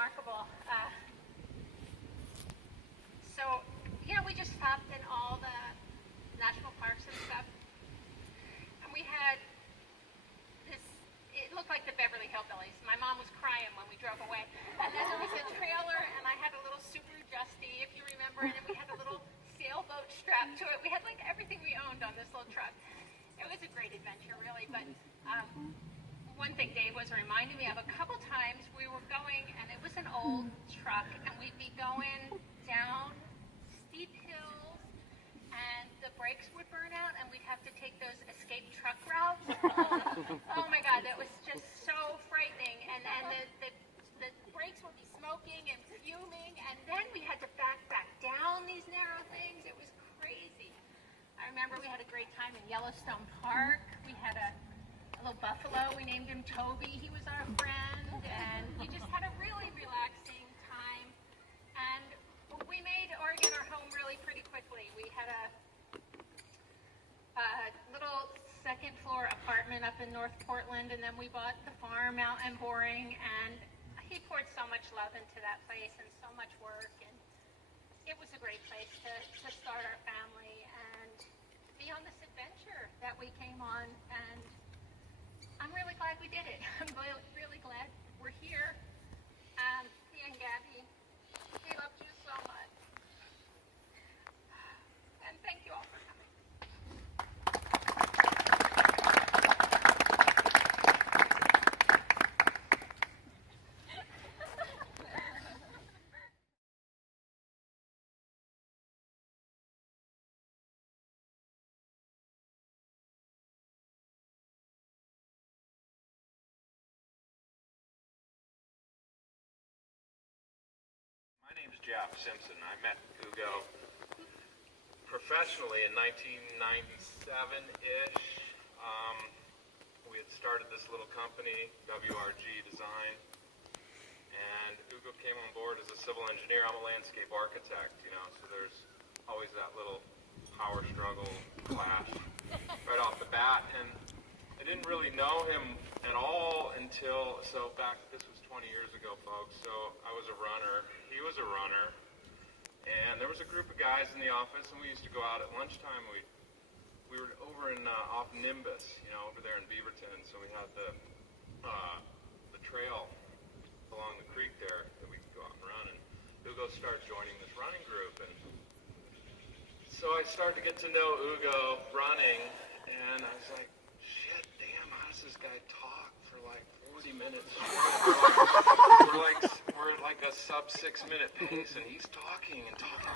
remarkable. So, we just stopped in all the national parks and stuff. And we had this, it looked like the Beverly Hillbillies. My mom was crying when we drove away. And then there was a trailer, and I had a little Subaru Justy, if you remember, and then we had a little sailboat strapped to it. We had like everything we owned on this little truck. It was a great adventure, really, but one thing Dave was reminding me of, a couple times we were going, and it was an old truck, and we'd be going down steep hills, and the brakes would burn out, and we'd have to take those escape truck routes. Oh my God, that was just so frightening, and the brakes would be smoking and fuming, and then we had to back down these narrow things. It was crazy. I remember we had a great time in Yellowstone Park. We had a little buffalo. We named him Toby. He was our friend, and we just had a really relaxing time. And we made Oregon our home really pretty quickly. We had a little second floor apartment up in North Portland, and then we bought the farm out in Boring, and he poured so much love into that place and so much work, and it was a great place to start our family and be on this adventure that we came on, and I'm really glad we did it. I'm really glad we're here. He and Gabby, he loved you so much. And thank you all for coming. My name's Jeff Simpson. I met Ugo professionally in 1997-ish. We had started this little company, WRG Design, and Ugo came on board as a civil engineer. I'm a landscape architect, so there's always that little power struggle clash right off the bat. And I didn't really know him at all until, this was 20 years ago, folks, so I was a runner. He was a runner, and there was a group of guys in the office, and we used to go out at lunchtime. We were over in off Nimbus, over there in Beaverton, so we had the trail along the creek there that we could go out and run, and Ugo started joining this running group, and so I started to get to know Ugo running, and I was like, shit, damn, how does this guy talk for like 40 minutes? We're at like a sub 6 minute pace, and he's talking and talking.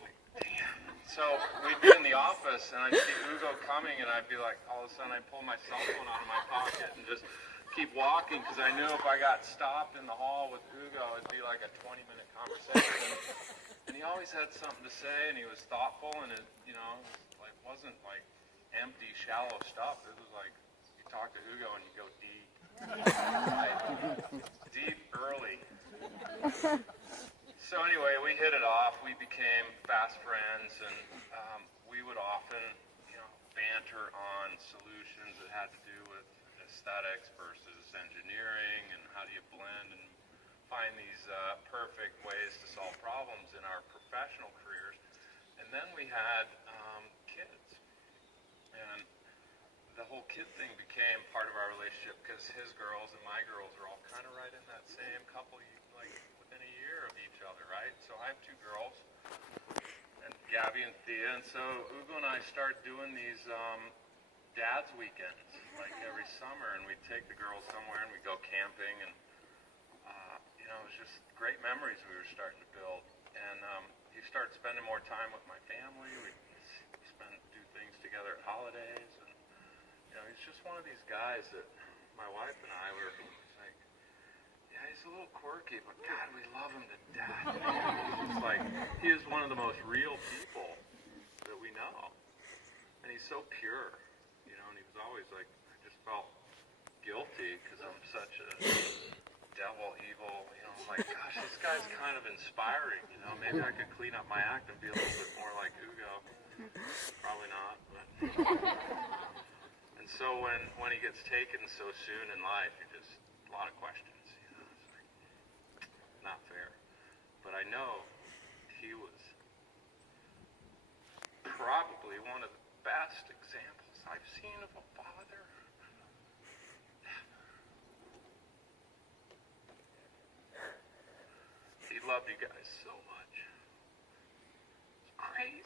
Like, damn. So we'd be in the office, and I'd see Ugo coming, and I'd be like, all of a sudden I'd pull my cell phone out of my pocket and just keep walking, because I knew if I got stopped in the hall with Ugo, it'd be like a 20-minute conversation. And he always had something to say, and he was thoughtful, and it, wasn't like empty, shallow stuff. It was like you talk to Ugo and you go deep, deep early. So anyway, we hit it off. We became fast friends, and we would often, banter on solutions that had to do with aesthetics versus engineering, and how do you blend and find these perfect ways to solve problems in our professional careers. And then we had kids, and the whole kid thing became part of our relationship, because his girls and my girls are all kind of right in that same couple, like within a year of each other, right? So I have two girls, and Gabby and Thea, and so Ugo and I started doing these dad's weekends, like every summer, and we'd take the girls somewhere and we'd go camping, and it was just great memories we were starting to build. And he started spending more time with my family. We'd do things together at holidays, and he's just one of these guys that my wife and I were like, yeah, he's a little quirky, but God, we love him to death. It's like he is one of the most real people that we know, and he's so pure, and he was always like, I just felt guilty because I'm such a devil, evil, like, gosh, this guy's kind of inspiring, maybe I could clean up my act and be a little bit more like Ugo. Probably not, but. And so when he gets taken so soon in life, a lot of questions, but I know he was probably one of the best examples I've seen of a father. He loved you guys so much. It's crazy.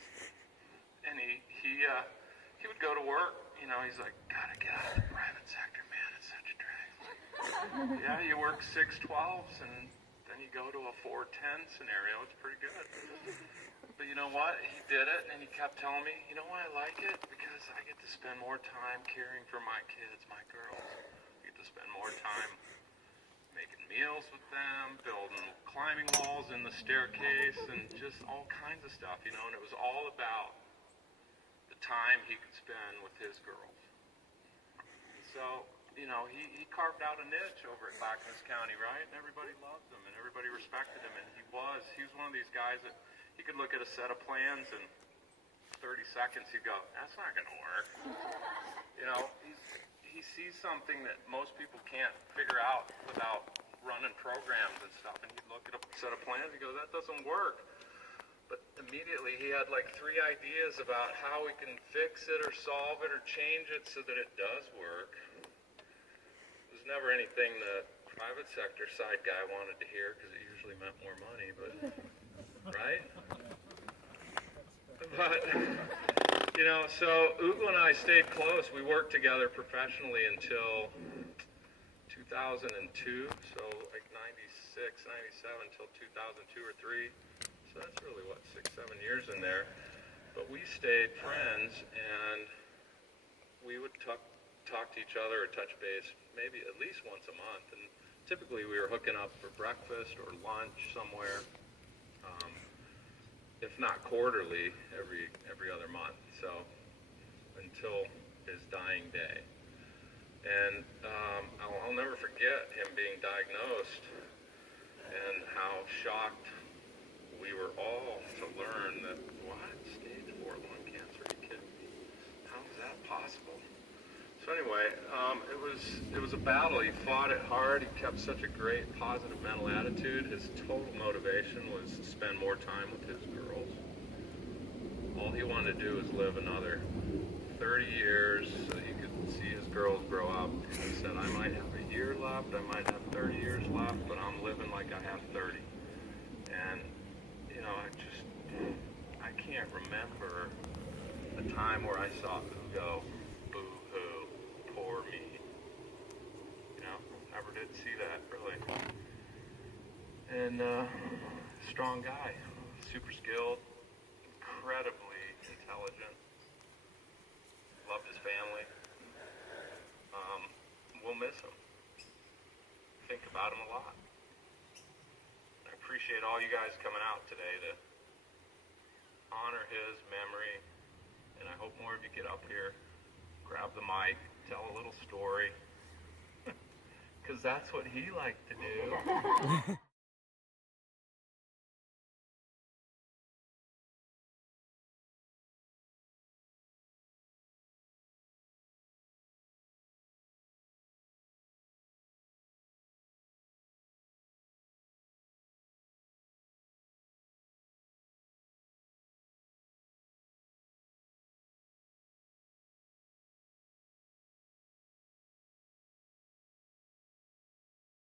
And he would go to work, you know, he's like, gotta get out of the private sector, man, it's such a drag. Yeah, you work 6/12s and then you go to a 4/10 scenario, it's pretty good. But you know what? He did it and he kept telling me, you know why I like it? Because I get to spend more time caring for my kids, my girls. I get to spend more time making meals with them, building climbing walls in the staircase, and just all kinds of stuff, you know, and it was all about the time he could spend with his girls. And so, you know, he carved out a niche over at Clackamas County, right? And everybody loved him and everybody respected him, and he was one of these guys that he could look at a set of plans and 30 seconds he'd go, that's not going to work. You know, he sees something that most people can't figure out without running programs and stuff, and he'd look at a set of plans and he goes, that doesn't work. But immediately he had like 3 ideas about how we can fix it or solve it or change it so that it does work. It was never anything the private sector side guy wanted to hear because it usually meant more money, but right? But you know, so Ugo and I stayed close. We worked together professionally until 2002, so like 96, 97 until 2002 or 3. So that's really, what, 6, 7 years in there. But we stayed friends, and we would talk to each other or touch base maybe at least once a month. And typically we were hooking up for breakfast or lunch somewhere, if not quarterly, every other month. So until his dying day. And I'll never forget him being diagnosed and how shocked we were all to learn that, what? Stage 4 lung cancer? Are you kidding me? How is that possible? So anyway, it was a battle. He fought it hard. He kept such a great positive mental attitude. His total motivation was to spend more time with his girls. All he wanted to do was live another 30 years so he could see his girls grow up. He said, I might have a year left, I might have 30 years left, but I'm living like I have 30. And, you know, I can't remember a time where I saw Ugo boo-hoo, poor me. You know, never did see that, really. And strong guy, super skilled, incredibly intelligent, loved his family. We'll miss him. Think about him a lot. I appreciate all you guys coming out today to honor his memory, and I hope more of you get up here, grab the mic, tell a little story, because that's what he liked to do.